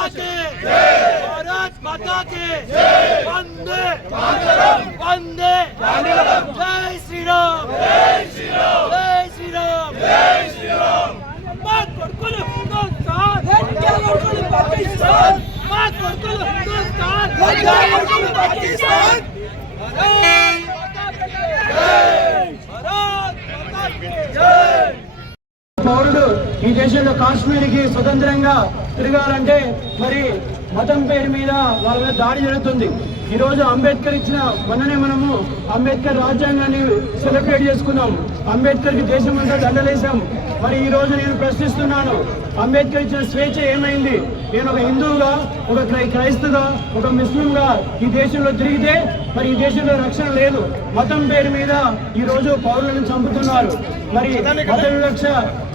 माता के भारत माता के वंदे वंदे जय श्री राम जय श्री राम जय श्री राम जय श्री राम మా కొడుకులు హిందుస్థాన్ మా కొడుకులు పాకిస్తాన్ మా కొడుకులు హిందుస్థాన్ మా కొడుకులు పాకిస్తాన్ జై మాతా కి జై భారత్ మాతా కి జై పౌరుడు ఈ దేశంలో కాశ్మీర్కి స్వతంత్రంగా తిరగాలంటే మరి మతం పేరు మీద వాళ్ళ మీద దాడి జరుగుతుంది. ఈరోజు అంబేద్కర్ ఇచ్చిన మొన్ననే మనము అంబేద్కర్ రాజ్యాంగాన్ని సెలబ్రేట్ చేసుకున్నాం. అంబేద్కర్కి దేశమంతా దేశం అంతా దండలేసాం మరి ఈరోజు నేను ప్రశ్నిస్తున్నాను అంబేద్కర్ ఇచ్చిన స్వేచ్ఛ ఏమైంది? నేను ఒక హిందువుగా ఒక క్రై క్రైస్తవుగా ఒక ముస్లింగా ఈ దేశంలో తిరిగితే మరి ఈ దేశంలో రక్షణ లేదు. మతం పేరు మీద ఈ రోజు పౌరులను చంపుతున్నారు. మరి మత వివక్ష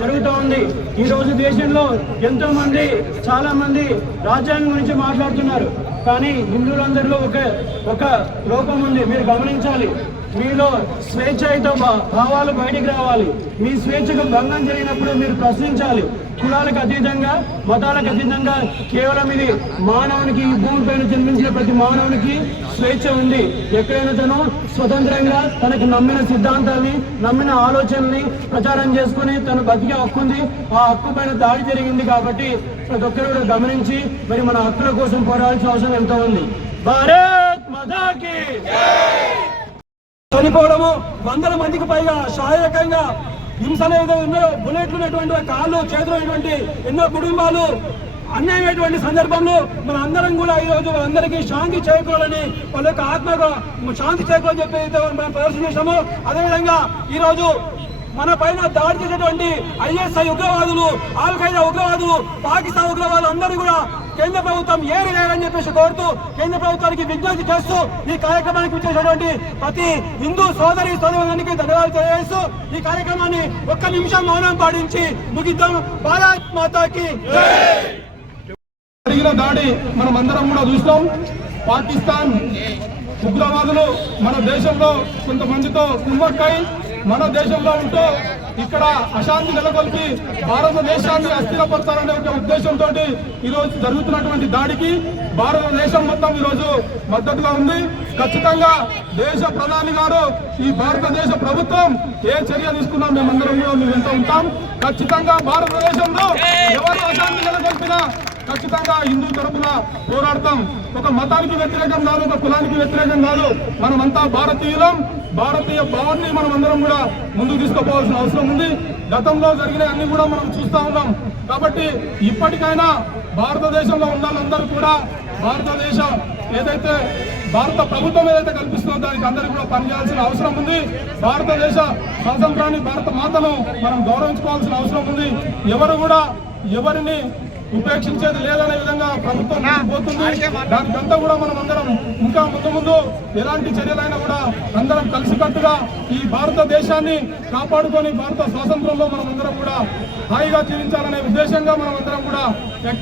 జరుగుతూ ఉంది. ఈ రోజు దేశంలో ఎంతో మంది చాలా మంది రాజ్యాంగం గురించి మాట్లాడుతున్నారు. కానీ హిందువులందరిలో ఒక ఒక లోపం ఉంది. మీరు గమనించాలి. మీలో స్వేచ్ఛయుత భావాలు బయటికి రావాలి. మీ స్వేచ్ఛకు భంగం జరిగినప్పుడు మీరు ప్రశ్నించాలి. కులాలకు అతీతంగా మతాలకు అతీతంగా కేవలం ఇది మానవునికి ఈ భూమిపైన జన్మించిన ప్రతి మానవునికి స్వేచ్ఛ ఉంది. ఎక్కడైనా తను స్వతంత్రంగా తనకు నమ్మిన సిద్ధాంతాన్ని నమ్మిన ఆలోచనని ప్రచారం చేసుకుని తను బతికే హక్కు ఉంది. ఆ హక్కు పైన దాడి జరిగింది కాబట్టి ప్రతి ఒక్కరు కూడా గమనించి మరి మన హక్కుల కోసం పోరాడాల్సిన అవసరం ఎంతో ఉంది. భారత్ మదాకి చనిపోవడము. వందల మందికి పైగా శారీరకంగా హింసలు ఏదో ఉన్నాయో బుల్లెట్లు ఉన్నటువంటి కాళ్ళు చేతులు ఎన్నో కుటుంబాలు అన్యాయమైనటువంటి సందర్భంలో మన అందరం కూడా ఈ రోజు అందరికీ శాంతి చేకూరాలని వాళ్ళ యొక్క ఆత్మకు శాంతి చేకూరని చెప్పి మనం ప్రదర్శన చేశాము. అదేవిధంగా ఈరోజు మన పైన దాడి చేసేటువంటి ఐఎస్ఐ ఉగ్రవాదులు ఆల్ ఖైదా ఉగ్రవాదులు పాకిస్తాన్ ఉగ్రవాదులు అందరూ కూడా కేంద్ర ప్రభుత్వం ఏరి లేదని చెప్పేసి కోరుతూ కేంద్ర ప్రభుత్వానికి విజ్ఞప్తి చేస్తూ ఈ కార్యక్రమానికి విచ్చేసినటువంటి ప్రతి హిందూ సోదరి సోదరులందరికీ ధన్యవాదాలు తెలియజేస్తూ ఈ కార్యక్రమాన్ని ఒక్క నిమిషం మౌనం పాటించి ముగిద్దాం. భారత్ మాతాకి జరిగిన దాడి మనం అందరం కూడా చూస్తాం. పాకిస్తాన్ ఉగ్రవాదులు మన దేశంలో కొంతమందితో కుమ్మక్కై మన దేశంలో ఉంటూ ఇక్కడ అశాంతి నెలకొల్పి భారతదేశాన్ని అస్థిరపరచాలనే ఒక ఉద్దేశంతో ఈరోజు జరుగుతున్నటువంటి దాడికి భారతదేశం మొత్తం ఈరోజు మద్దతుగా ఉంది. ఖచ్చితంగా దేశ ప్రధాని గారు ఈ భారతదేశ ప్రభుత్వం ఏ చర్య తీసుకున్నా మేమందరం కూడా మేము ఎంత ఉంటాం. ఖచ్చితంగా భారతదేశంలో ఎవరు అశాంతి నెలకొల్పినా ఖచ్చితంగా హిందూ తరపున పోరాడతాం. ఒక మతానికి వ్యతిరేకం కాదు ఒక కులానికి వ్యతిరేకం కాదు. మనమంతా భారతీయులం. భారతీయ భావాన్ని మనం అందరం కూడా ముందుకు తీసుకుపోవాల్సిన అవసరం ఉంది. గతంలో జరిగిన అన్ని కూడా మనం చూస్తా ఉన్నాం. కాబట్టి ఇప్పటికైనా భారతదేశంలో ఉన్న వాళ్ళందరూ కూడా భారతదేశ ఏదైతే భారత ప్రభుత్వం ఏదైతే కల్పిస్తుందో దానికి అందరికీ కూడా పనిచేయాల్సిన అవసరం ఉంది. భారతదేశ స్వాతంత్రాన్ని భారత మాతను మనం గౌరవించుకోవాల్సిన అవసరం ఉంది. ఎవరు కూడా ఎవరిని ఉపేక్షించేది లేదనే విధంగా ప్రభుత్వం పోతుంది. దానికంతా కూడా మనం అందరం ఇంకా ముందు ముందు ఎలాంటి చర్యలైనా కూడా అందరం కలిసికట్టుగా ఈ భారతదేశాన్ని కాపాడుకొని భారత స్వాతంత్రంలో మనం అందరం కూడా హాయిగా జీవించాలనే ఉద్దేశంగా మనం అందరం కూడా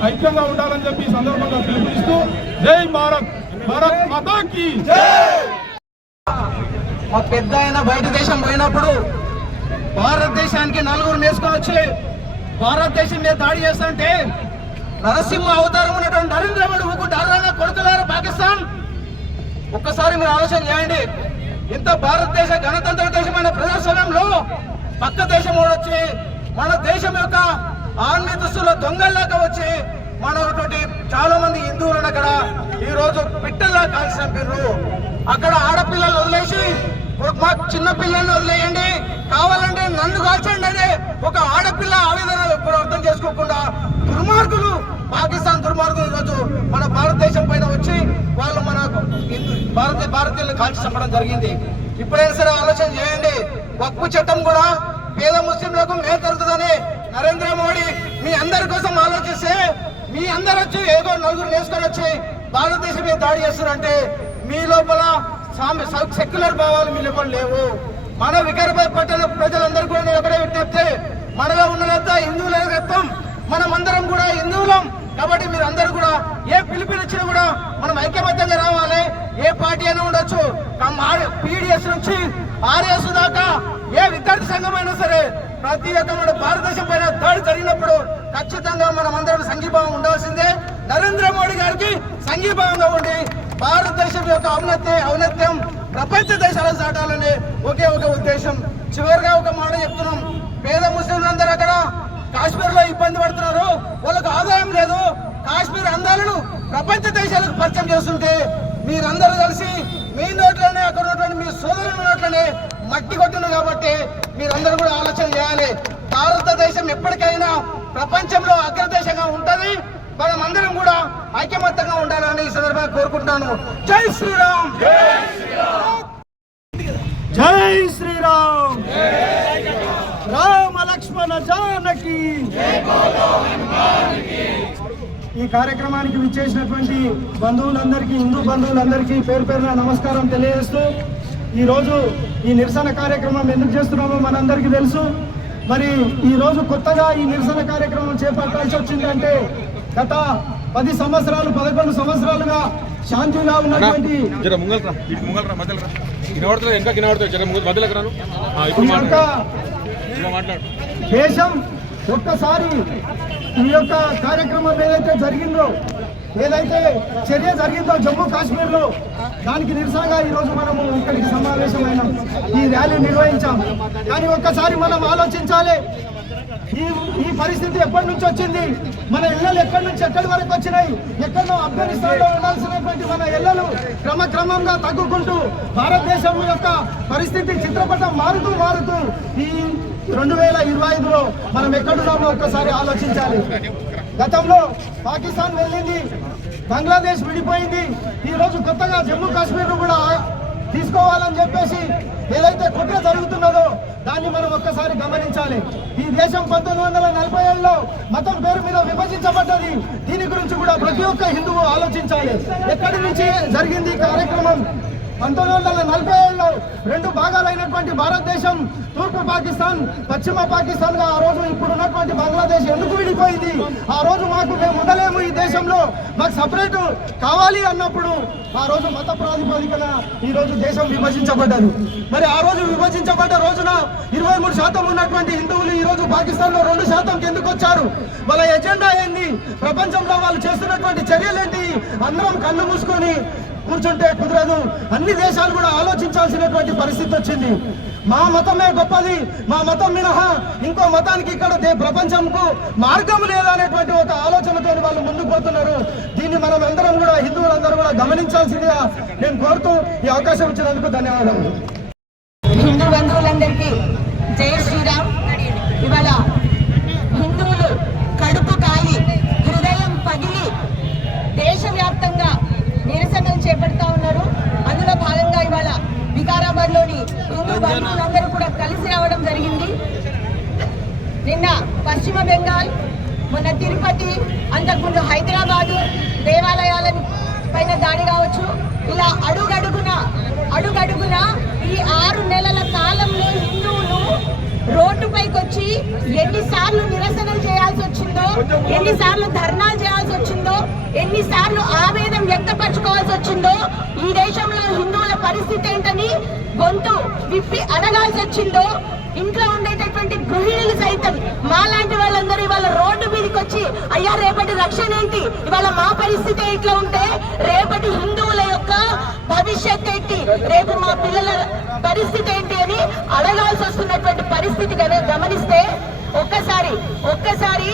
ఐక్యంగా ఉండాలని చెప్పి ఈ సందర్భంగా పిలుపునిస్తూ జై భారత్ భారత్ మాతాకి మా పెద్ద ఆయన బయట దేశం పోయినప్పుడు భారతదేశానికి నలుగురు నేసుకొని వచ్చి భారతదేశం మీద దాడి చేస్తుంటే నరసింహ అవతారం ఉన్నటువంటి నరేంద్ర మోడీ ఊకు డారాన కొడుతున్నారు పాకిస్తాన్. ఒక్కసారి మీరు ఆలోచన చేయండి. ఇంత భారతదేశ గణతంత్ర దేశమైన ప్రజాస్వామ్యంలో పక్క దేశం వచ్చి మన దేశం యొక్క ఆన్మీ దుస్తుల దొంగల్లాగా వచ్చి మనటువంటి చాలా మంది హిందువులను అక్కడ. ఈ రోజు పిట్టల్లా కాల్చి చంపారు అక్కడ ఆడపిల్లలు వదిలేసి మా చిన్న పిల్లల్ని వదిలేయండి. కావాలంటే నన్ను కాల్చండి అనే ఒక ఆడపిల్ల ఆవేదన ఎప్పుడు అర్థం చేసుకోకుండా దుర్మార్గులు పాకిస్తాన్ దుర్మార్గులు ఈరోజు మన భారతదేశం పైన వచ్చి వాళ్ళు మన భారత భారతీయులను కాల్చి చంపడం జరిగింది. ఇప్పుడైనా సరే ఆలోచన చేయండి. వక్ఫ్ చట్టం కూడా పేద ముస్లింలకు మేలు కలుగుతుందని నరేంద్ర మోడీ మీ అందరి కోసం ఆలోచిస్తే మీ అందరు వచ్చి ఏదో నలుగురు నేర్చుకొని వచ్చి భారతదేశం మీద దాడి చేస్తారంటే మీ లోపల సెక్యులర్ భావాలు మీ లోపల లేవు. మన వికారాబాద్ పట్టణ ప్రజలందరూ కూడా నేను ఒకటే విజ్ఞప్తి మనలో ఉన్నదంతా హిందువుల రక్తం. మనం అందరం కూడా హిందువులం. కాబట్టి మీరు అందరూ కూడా ఏ పిలుపునిచ్చినా కూడా మనం ఐక్యమత్యంగా రావాలి. ఏ పార్టీ అయినా ఉండొచ్చు. పీడిఎస్ నుంచి ఆర్ఎస్ దాకా ఏ విద్యార్థి సంఘమైనా సరే ప్రతి ఒక్క మన భారతదేశం పైన దాడి జరిగినప్పుడు ఖచ్చితంగా మనం అందరం సంఘీభావం ఉండాల్సిందే. నరేంద్ర మోడీ గారికి సంఘీభావంగా ఉండి భారతదేశం యొక్క ఔన్నత్య ఔన్నత్యం ప్రపంచ దేశాలకు చాటాలనే ఒకే ఒక ఉద్దేశం. చివరిగా ఒక మాట చెప్తున్నాం. పేద ముస్లింలందరూ అక్కడ కాశ్మీర్లో ఇబ్బంది పడుతున్నారు. వాళ్ళకు ఆదాయం లేదు. కాశ్మీర్ అందాలను ప్రపంచ దేశాలకు పరిచయం చేస్తుంటే మీరందరూ కలిసి మీ నోట్లోనే అక్కడ ఉన్నటువంటి మీ సోదరుల నోట్లోనే మట్టి కొట్టిన కాబట్టి మీరందరూ కూడా ఆలోచన చేయాలి. భారతదేశం ఎప్పటికైనా ప్రపంచంలో అగ్రదేశంగా ఉంటది. మనం అందరం కూడా ఐకమత్యంగా ఉండాలని ఈ సందర్భంగా కోరుకుంటున్నాను. జై శ్రీరామ్ జై శ్రీరామ్ లక్ష్మణ జానకి. ఈ కార్యక్రమానికి విచ్చేసినటువంటి బంధువులందరికీ హిందూ బంధువులందరికీ పేరు పేరున నమస్కారం తెలియజేస్తూ ఈరోజు ఈ నిరసన కార్యక్రమం ఎందుకు చేస్తున్నామో మనందరికీ తెలుసు. మరి ఈ రోజు కొత్తగా ఈ నిరసన కార్యక్రమం చేపట్టాల్సి వచ్చిందంటే గత పది సంవత్సరాలు పదకొండు సంవత్సరాలుగా శాంతిగా ఉన్నటువంటి ఇంకా దేశం ఒక్కసారి ఈ యొక్క కార్యక్రమం ఏదైతే జరిగిందో ఏదైతే చర్య జరిగిందో జమ్మూ కాశ్మీర్లో దానికి నిరసనగా ఈ రోజు మనము ఇక్కడికి సమావేశమైనాం. ఈ ర్యాలీ నిర్వహించాం. కానీ ఒక్కసారి మనం ఆలోచించాలి. ఈ ఈ పరిస్థితి ఎప్పటి నుంచి వచ్చింది? మన ఇళ్ళలు ఎక్కడి నుంచి ఎక్కడి వరకు వచ్చినాయి? ఎక్కడో ఆఫ్ఘనిస్తాన్లో ఉండాల్సినటువంటి మన ఇళ్ళలు క్రమక్రమంగా తగ్గుకుంటూ భారతదేశం యొక్క పరిస్థితి చిత్రపటం మారుతూ మారుతూ ఈ రెండు వేల ఇరవై ఐదులో మనం ఎక్కడున్నామో ఒక్కసారి ఆలోచించాలి. గతంలో పాకిస్తాన్ వెళ్ళింది బంగ్లాదేశ్ విడిపోయింది ఈరోజు కొత్తగా జమ్మూ కాశ్మీర్ కూడా తీసుకోవాలని చెప్పేసి ఏదైతే కుట్ర జరుగుతున్నదో దాన్ని మనం ఒక్కసారి గమనించాలి. ఈ దేశం పంతొమ్మిది వందల నలభై ఏళ్ళలో మతం పేరు మీద విభజించబడ్డది. దీని గురించి కూడా ప్రతి ఒక్క హిందువు ఆలోచించాలి. ఎక్కడి నుంచి జరిగింది కార్యక్రమం? పంతొమ్మిది వందల నలభై ఏళ్ళలో రెండు భాగాలైనటువంటి భారతదేశం తూర్పు పాకిస్తాన్ పశ్చిమ పాకిస్తాన్గా ఆ రోజు ఇప్పుడు ఉన్నటువంటి బంగ్లాదేశ్ ఎందుకు విడిపోయింది? ఆ రోజు మాకు మేము ఉండలేము ఈ దేశంలో. మాకు సపరేట్ కావాలి అన్నప్పుడు ఆ రోజు మత ప్రాతిపదికన ఈ రోజు దేశం విభజించబడ్డది. మరి ఆ రోజు విభజించబడ్డ రోజున ఇరవై మూడు శాతం ఉన్నటువంటి హిందువులు ఈ రోజు పాకిస్తాన్లో రెండు శాతం ఎందుకు వచ్చారు. వాళ్ళ ఎజెండా ఏంది? ప్రపంచంలో వాళ్ళు చేస్తున్నటువంటి చర్యలేంటి? అందరం కళ్ళు మూసుకొని కూర్చుంటే కుదరదు. అన్ని దేశాలు కూడా ఆలోచించాల్సినటువంటి పరిస్థితి వచ్చింది. మా మతమే గొప్పది. మా మతం మినహా ఇంకో మతానికి ఇక్కడ దే- ప్రపంచంకు మార్గం లేదనేటువంటి ఒక ఆలోచనతో వాళ్ళు ముందుకు పోతున్నారు. దీన్ని మనం అందరం కూడా హిందువులందరూ కూడా గమనించాల్సిందిగా నేను కోరుతూ ఈ అవకాశం ఇచ్చినందుకు ధన్యవాదాలు హిందూ బంధువులందరికీ జై శ్రీరామ్. చేపడతా ఉన్నారు. అందులో భాగంగా ఇవాళ వికారాబాద్లోని హిందూ బంధువులందరూ కూడా కలిసి రావడం జరిగింది. నిన్న పశ్చిమ బెంగాల్ మొన్న తిరుపతి అంతకుముందు హైదరాబాదు దేవాలయాల పైన దాడి కావచ్చు. ఇలా అడుగడుగున అడుగడుగున ఈ ఆరు నెలల కాలంలో హిందువులు రోడ్డుపైకి వచ్చి ఎన్నిసార్లు నిరసనలు చేయాల్సి వచ్చిందో ఎన్నిసార్లు ధర్నాలు చేయాల్సి వచ్చిందో ఎన్నిసార్లు ఆవేదన వ్యక్తపరచుకోవాల్సి వచ్చిందో ఈ దేశంలో హిందువుల పరిస్థితి ఏంటని గొంతు విప్పి అడగాల్సి వచ్చిందో ఇంట్లో ఉండేటటువంటి గృహిణులు సైతం మాలాంటి వాళ్ళందరూ ఇవాళ రోడ్డు మీదకి వచ్చి అయ్యా రేపటి రక్షణ ఏంటి? ఇవాళ మా పరిస్థితి ఇట్లా ఉంటే రేపటి హిందువుల యొక్క భవిష్యత్ ఏంటి? రేపు మా పిల్లల పరిస్థితి ఏంటి అని అడగాల్సి వస్తున్నటువంటి పరిస్థితి గన- గమనిస్తే ఒక్కసారి ఒక్కసారి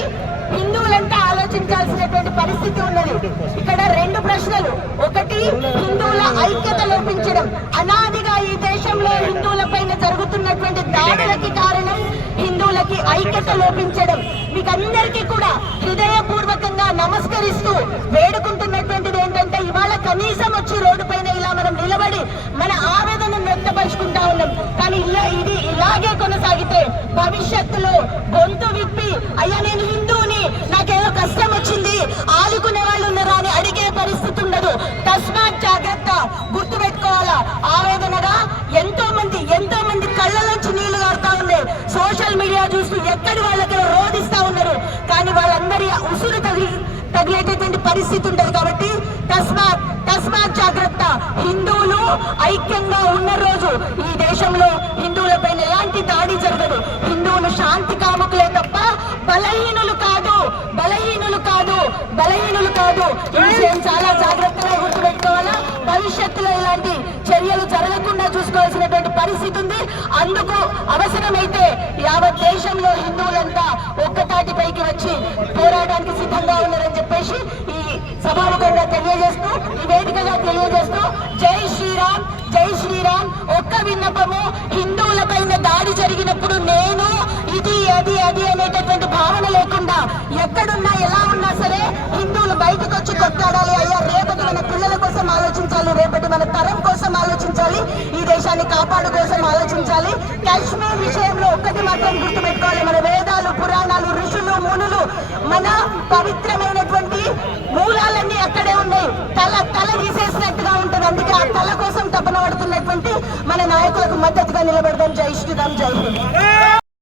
హిందువులంతా ఆలోచించాల్సినటువంటి పరిస్థితి ఉన్నది. ఇక్కడ రెండు ప్రశ్నలు. ఒకటి హిందువుల ఐక్యత లోపించడం. అనాదిగా ఈ దేశంలో హిందువుల పైన జరుగుతున్నటువంటి దాడులకి కారణం హిందువులకి ఐక్యత లోపించడం. మీకు అందరికీ కూడా హృదయపూర్వకంగా నమస్కరిస్తూ వేడుకుంటున్నటువంటిది ఏంటంటే ఇవాళ కనీసం వచ్చి రోడ్డు పైన ఇలా మనం నిలబడి మన ఆవేదనను వ్యక్తపరుచుకుంటా ఉన్నాం. కానీ ఇలా ఇది ఇలాగే కొనసాగితే భవిష్యత్తులో గొంతు విప్పి అయ్యా నేను హిందువుని నాకేదో కష్టం వచ్చింది ఆదుకునే వాళ్ళు ఉన్నారా అని అడిగే పరిస్థితి ఉండదు. తస్మాత్ జాగ్రత్త గుర్తు పెట్టుకోవాలా ఆవేదనగా ఎంతో మంది ఎంతో మంది కళ్ళలోంచి నీళ్ళు కారుతా ఉన్నాయి సోషల్ మీడియా చూస్తూ ఎక్కడి వాళ్ళకి రోధిస్తా ఉన్నారు? కానీ వాళ్ళందరి ఉసురు తగిలి తగిలేటటువంటి పరిస్థితి ఉండదు కాబట్టి తస్మాత్ తస్మాత్ జాగ్రత్త. హిందువులు ఐక్యంగా ఉన్న రోజు ఈ దేశంలో హిందువులపైన ఎలాంటి దాడి జరగదు. హిందువులు శాంతి కాముకులే తప్ప బలహీనులు కాదు బలహీనులు కాదు బలహీనులు కాదు. ఈ విషయం చాలా జాగ్రత్తగా గుర్తుపెట్టుకోవాలా? భవిష్యత్తులో ఇలాంటి చర్యలు జరగకుండా చూసుకోవాల్సినటువంటి పరిస్థితి ఉంది. అందుకు అవసరమైతే యావత్ దేశంలో హిందువులంతా ఒక్కతాటిపైకి వచ్చి పోరాటానికి సిద్ధంగా ఉన్నారని చెప్పేసి ఈ సభాముఖంగా తెలియజేస్తూ ఈ వేదికగా తెలియజేస్తూ జై శ్రీరామ్ జై శ్రీరామ్. ఒక్క విన్నపము హిందువులపైన దాడి జరిగినప్పుడు నేను ఇది అది అది అనేటటువంటి భావన లేకుండా ఎక్కడున్నా ఎలా ఉన్నా సరే హిందువులు బయటకు వచ్చి కొట్లాడాలి. అయ్యా రేపటి మన పిల్లల కోసం ఆలోచించాలి. రేపటి మన తరం కోసం ఆలోచించాలి. ఈ దేశాన్ని కాపాడు కోసం ఆలోచించాలి. కాశ్మీర్ విషయంలో ఒక్కటి మాత్రం గుర్తుపెట్టుకోవాలి. మన వేదాలు పురాణాలు ఋషులు మునులు మన పవిత్రమైనటువంటి మూలాలన్నీ అక్కడే ఉన్నాయి. తల తల తీసేసినట్టుగా ఉంటుంది. అందుకే ఆ తల కోసం తపన పడుతున్నటువంటి మన నాయకులకు మద్దతుగా నిలబడదాం. జై శ్రీరామ్ జై హింద్.